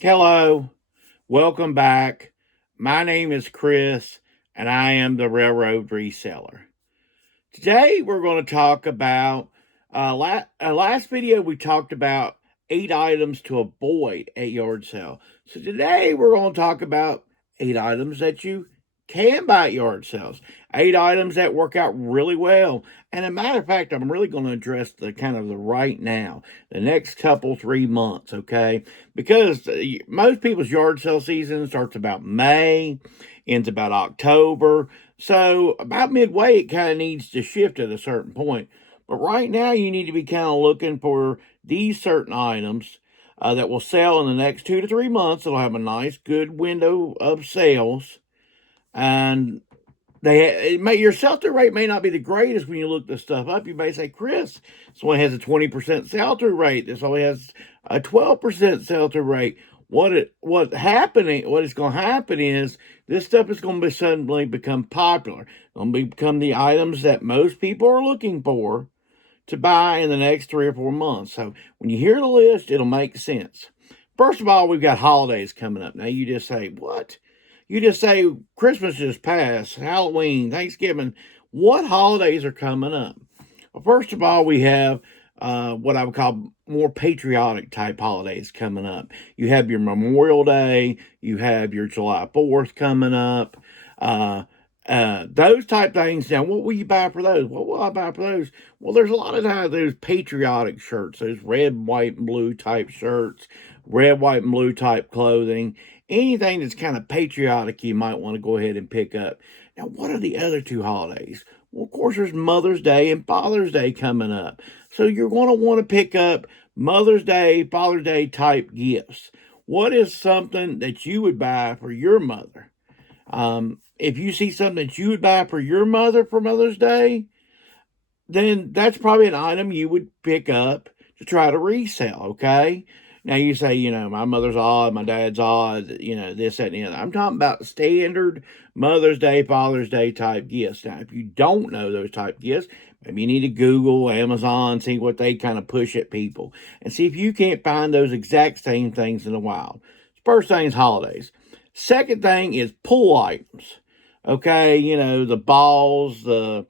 Hello, welcome back. My name is Chris, and I am the Railroad Reseller. Today, we're going to talk about last video. We talked about 8 items to avoid at yard sale. So today, we're going to talk about 8 items that you can buy at yard sales. 8 items that work out really well. And a matter of fact, I'm really going to address the kind of the right now, the next couple 3 months, okay? Because most people's yard sale season starts about May, ends about October. So about midway, it kind of needs to shift at a certain point. But right now, you need to be kind of looking for these certain items that will sell in the next 2 to 3 months. It'll have a nice, good window of sales, and your sell-through rate may not be the greatest when you look this stuff up. You may say, Chris, this only has a 20% sell-through rate. This only has a 12% sell-through rate. What is going to happen is this stuff is going to suddenly become popular. It's going to become the items that most people are looking for to buy in the next 3 or 4 months. So when you hear the list, it'll make sense. First of all, we've got holidays coming up. Now you just say, what? You just say Christmas just passed, Halloween, Thanksgiving. What holidays are coming up? Well, first of all, we have what I would call more patriotic type holidays coming up. You have your Memorial Day, you have your July 4th coming up. Those type things. Now, what will you buy for those? What will I buy for those? Well, there's a lot of times those patriotic shirts, those red, white, and blue type shirts, red, white, and blue type clothing. Anything that's kind of patriotic, you might want to go ahead and pick up. Now, what are the other two holidays? Well, of course, there's Mother's Day and Father's Day coming up. So you're going to want to pick up Mother's Day, Father's Day type gifts. What is something that you would buy for your mother? If you see something that you would buy for your mother for Mother's Day, then that's probably an item you would pick up to try to resell, okay? Now you say, my mother's odd, my dad's odd, this, that, and the other. I'm talking about standard Mother's Day, Father's Day type gifts. Now, if you don't know those type gifts, maybe you need to Google, Amazon, see what they kind of push at people, and see if you can't find those exact same things in the wild. First thing is holidays. Second thing is pull items. Okay, the balls, the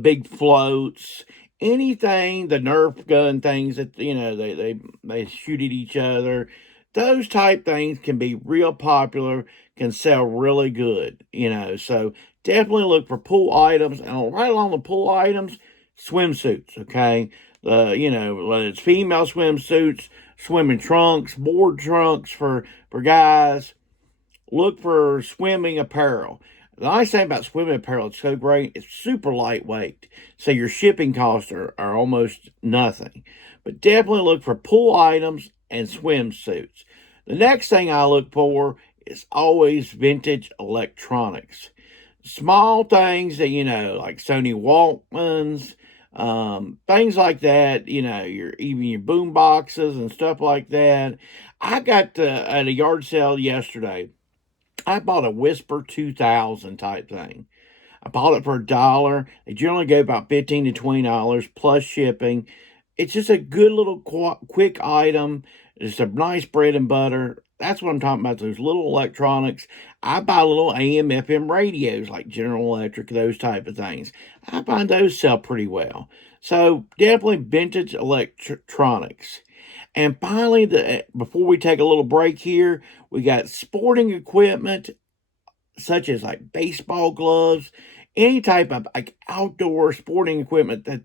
big floats, anything, the Nerf gun things that they shoot at each other. Those type things can be real popular, can sell really good. So definitely look for pool items, and right along the pool items, swimsuits. Okay, whether it's female swimsuits, swimming trunks, board trunks for guys. Look for swimming apparel. The nice thing about swimming apparel, it's so great, it's super lightweight. So your shipping costs are almost nothing. But definitely look for pool items and swimsuits. The next thing I look for is always vintage electronics. Small things that, like Sony Walkmans, things like that, even your boom boxes and stuff like that. I got at a yard sale yesterday. I bought a Whisper 2000 type thing. I bought it for $1. They generally go about $15 to $20 plus shipping. It's just a good little quick item. It's a nice bread and butter. That's what I'm talking about, those little electronics. I buy little AM, FM radios like General Electric, those type of things. I find those sell pretty well. So definitely vintage electronics. And finally, before we take a little break here, we got sporting equipment such as like baseball gloves, any type of like outdoor sporting equipment that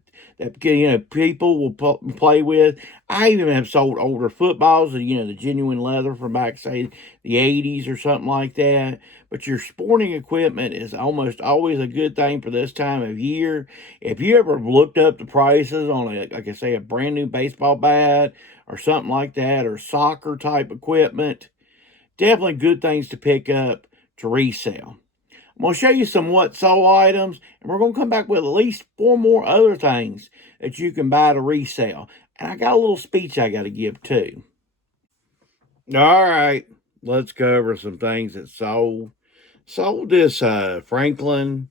people will play with. I even have sold older footballs, the genuine leather from back, say, the 80s or something like that. But your sporting equipment is almost always a good thing for this time of year. If you ever looked up the prices on like I say, a brand new baseball bat or something like that, or soccer type equipment, definitely good things to pick up to resell. I'm going to show you some what sold items, and we're going to come back with at least 4 more other things that you can buy to resell. And I got a little speech I got to give too. All right, let's go over some things that sold. Sold this Franklin.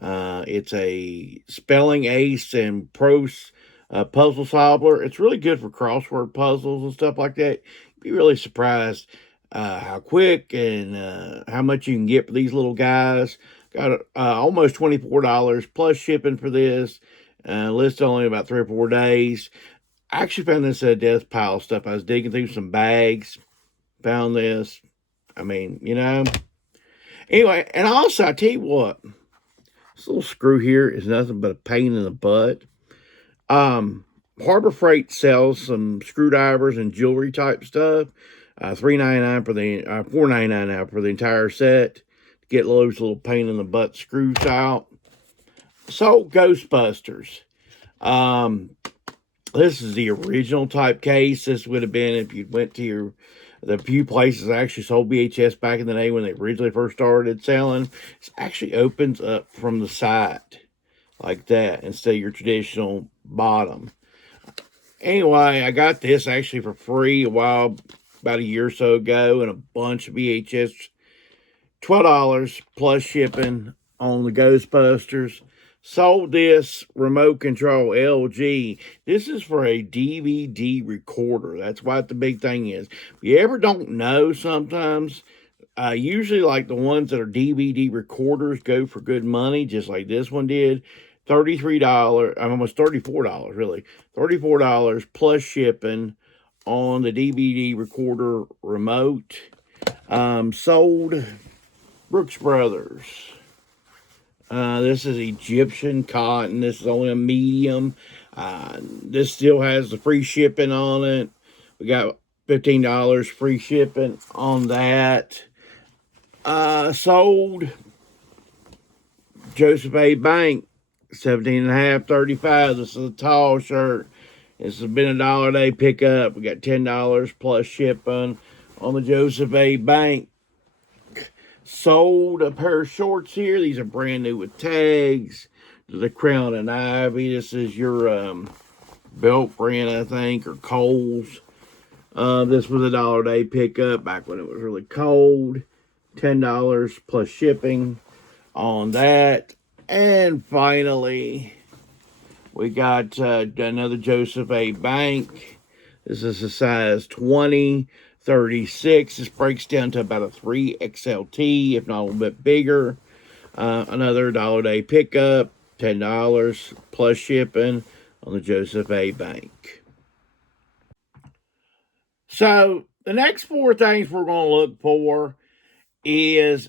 It's a spelling ace and prose puzzle solver. It's really good for crossword puzzles and stuff like that. You'd be really surprised how quick and how much you can get for these little guys. Got almost $24 plus shipping for this. Listed only about 3 or 4 days. I actually found this at a death pile of stuff. I was digging through some bags, found this. I mean, Anyway, and also, I tell you what, this little screw here is nothing but a pain in the butt. Harbor Freight sells some screwdrivers and jewelry type stuff. $3.99 for the $4.99 now for the entire set. To get those little pain in the butt screws out. So Ghostbusters. This is the original type case. This would have been if you went to the few places that actually sold VHS back in the day when they originally first started selling. It actually opens up from the side like that instead of your traditional bottom. Anyway, I got this actually for free about a year or so ago, and a bunch of VHS. $12 plus shipping on the Ghostbusters. Sold this remote control LG. This is for a DVD recorder. That's what the big thing is. If you ever don't know sometimes, usually like the ones that are DVD recorders go for good money, just like this one did. $33, almost $34 really. $34 plus shipping on the DVD recorder remote. Sold Brooks Brothers. This is Egyptian cotton. This is only a medium. This still has the free shipping on it. We got $15 free shipping on that. Sold Joseph A. Bank, 17.5, 35. This is a tall shirt. This has been $1 a day pickup. We got $10 plus shipping on the Joseph A. Bank. Sold a pair of shorts here. These are brand new with tags. The Crown and Ivy. This is your Belt brand, I think, or Kohl's. This was $1 a day pickup back when it was really cold. $10 plus shipping on that. And finally, we got another Joseph A. Bank. This is a size 20, 36. This breaks down to about a 3XLT, if not a little bit bigger. Another $1 a day pickup, $10 plus shipping on the Joseph A. Bank. So the next 4 things we're going to look for is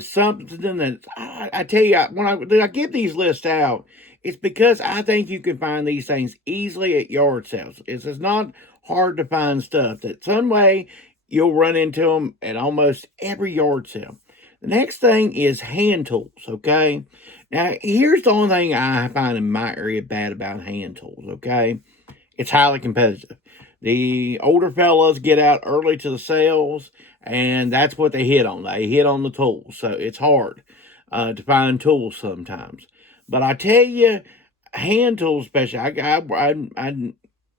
something that I tell you, when I give these lists out, it's because I think you can find these things easily at yard sales. It's not hard to find stuff that some way you'll run into them at almost every yard sale. The next thing is hand tools, okay? Now, here's the only thing I find in my area bad about hand tools, okay? It's highly competitive. The older fellas get out early to the sales, and that's what they hit on. They hit on the tools, so it's hard to find tools sometimes. But I tell you, hand tools especially, I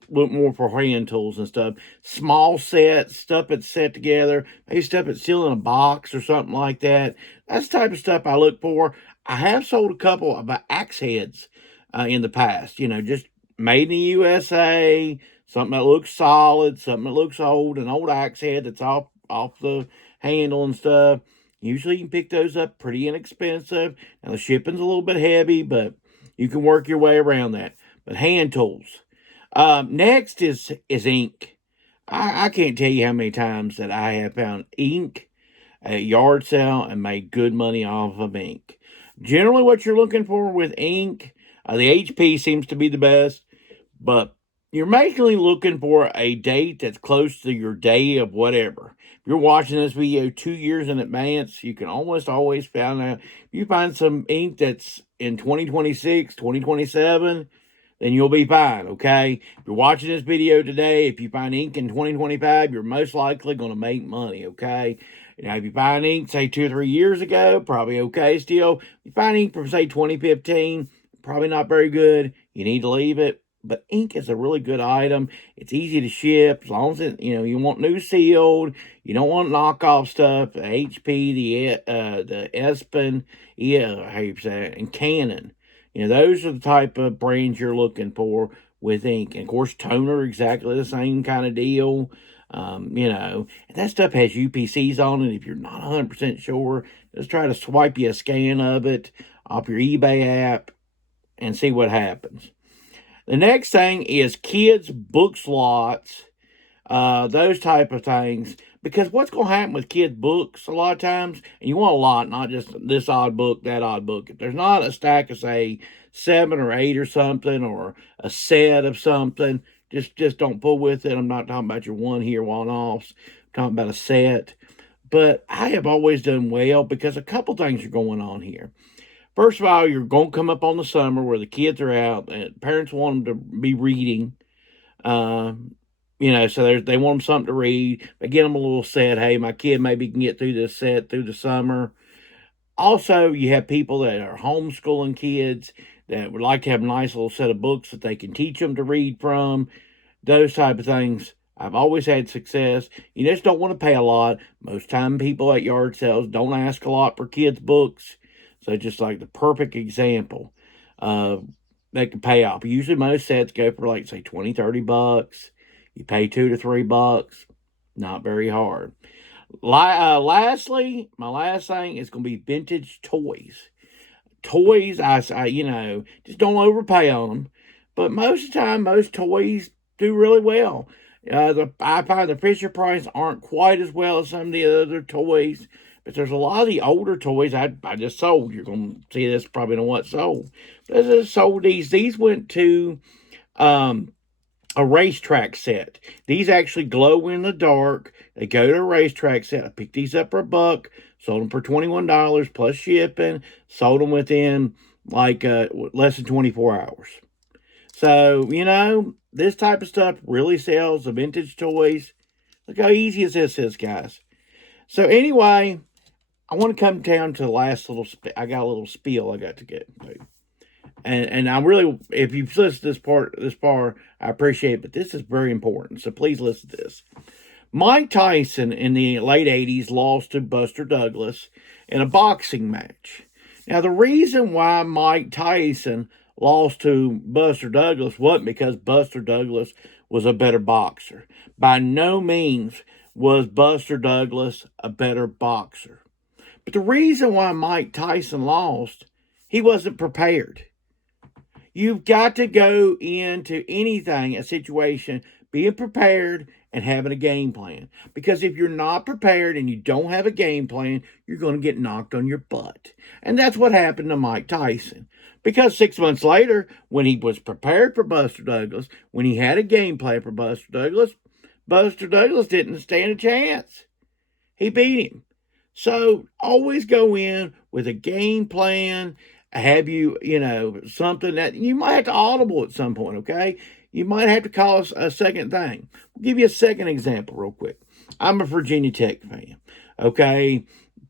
look more for hand tools and stuff. Small sets, stuff that's set together, maybe stuff that's still in a box or something like that. That's the type of stuff I look for. I have sold a couple of axe heads in the past, just made in the USA, something that looks solid, something that looks old, an old axe head that's off the handle and stuff. Usually you can pick those up pretty inexpensive. Now the shipping's a little bit heavy, but you can work your way around that. But hand tools. Next is ink. I can't tell you how many times that I have found ink at a yard sale and made good money off of ink. Generally what you're looking for with ink, the HP seems to be the best, but you're mainly looking for a date that's close to your day of whatever. If you're watching this video 2 years in advance, you can almost always find out. If you find some ink that's in 2026, 2027, then you'll be fine, okay? If you're watching this video today, if you find ink in 2025, you're most likely going to make money, okay? Now, if you find ink, say, 2 or 3 years ago, probably okay still. If you find ink from, say, 2015, probably not very good. You need to leave it. But ink is a really good item. It's easy to ship as long as it, you want new sealed. You don't want knockoff stuff. The HP, the Espen, how you say it, and Canon. Those are the type of brands you're looking for with ink. And of course, toner, exactly the same kind of deal. And that stuff has UPCs on it. If you're not 100% sure, just try to swipe you a scan of it off your eBay app and see what happens. The next thing is kids' book slots, those type of things. Because what's going to happen with kids' books a lot of times, and you want a lot, not just this odd book, that odd book. If there's not a stack of, say, 7 or 8 or something, or a set of something, just don't fool with it. I'm not talking about your one here, one offs. I'm talking about a set. But I have always done well because a couple things are going on here. First of all, you're going to come up on the summer where the kids are out and parents want them to be reading. So they want them something to read. They get them a little set. Hey, my kid maybe can get through this set through the summer. Also, you have people that are homeschooling kids that would like to have a nice little set of books that they can teach them to read from. Those type of things. I've always had success. You just don't want to pay a lot. Most time people at yard sales don't ask a lot for kids' books. So just like the perfect example. They can pay off. Usually most sets go for like, say, $20-$30. You pay $2 to $3. Not very hard. Lastly, my last thing is going to be vintage toys. Toys, I just don't overpay on them. But most of the time, most toys do really well. I find the Fisher-Price aren't quite as well as some of the other toys. But there's a lot of the older toys I just sold. You're going to see this, probably know what sold. But I just sold these. These went to a racetrack set. These actually glow in the dark. They go to a racetrack set. I picked these up for $1. Sold them for $21 plus shipping. Sold them within like less than 24 hours. So, this type of stuff really sells, the vintage toys. Look how easy this is, guys. So anyway, I want to come down to the last little, I got a little spiel I got to get to. And I really, if you've listened to this far, I appreciate it, but this is very important. So please listen to this. Mike Tyson in the late 80s lost to Buster Douglas in a boxing match. Now, the reason why Mike Tyson lost to Buster Douglas wasn't because Buster Douglas was a better boxer. By no means was Buster Douglas a better boxer. But the reason why Mike Tyson lost, he wasn't prepared. You've got to go into anything, a situation, being prepared and having a game plan. Because if you're not prepared and you don't have a game plan, you're going to get knocked on your butt. And that's what happened to Mike Tyson. Because 6 months later, when he was prepared for Buster Douglas, when he had a game plan for Buster Douglas didn't stand a chance. He beat him. So always go in with a game plan. Have you, something that you might have to audible at some point, okay? You might have to call a second thing. I'll give you a second example real quick. I'm a Virginia Tech fan, okay?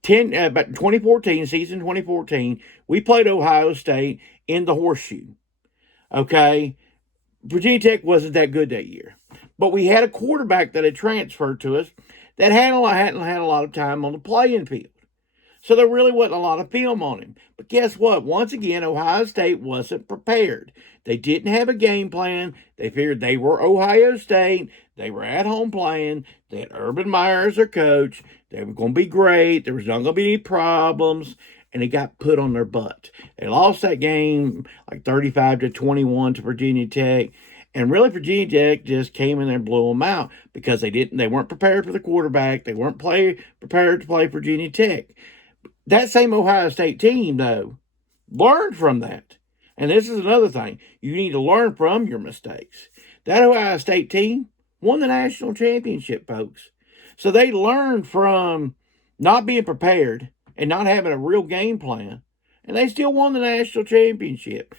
About 2014, season 2014, we played Ohio State in the Horseshoe, okay? Virginia Tech wasn't that good that year. But we had a quarterback that had transferred to us that hadn't had a lot of time on the playing field. So there really wasn't a lot of film on him. But guess what? Once again, Ohio State wasn't prepared. They didn't have a game plan. They figured they were Ohio State. They were at home playing. They had Urban Meyer as their coach. They were going to be great. There was not going to be any problems. And they got put on their butt. They lost that game like 35-21 to Virginia Tech. And really, Virginia Tech just came in there and blew them out because they weren't prepared for the quarterback. They weren't prepared to play Virginia Tech. That same Ohio State team, though, learned from that. And this is another thing. You need to learn from your mistakes. That Ohio State team won the national championship, folks. So they learned from not being prepared and not having a real game plan. And they still won the national championship.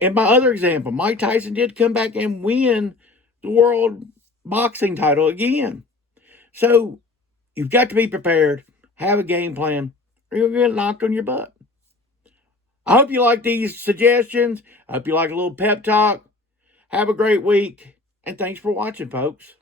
And my other example, Mike Tyson did come back and win the world boxing title again. So you've got to be prepared, have a game plan, or you'll get knocked on your butt. I hope you like these suggestions. I hope you like a little pep talk. Have a great week, and thanks for watching, folks.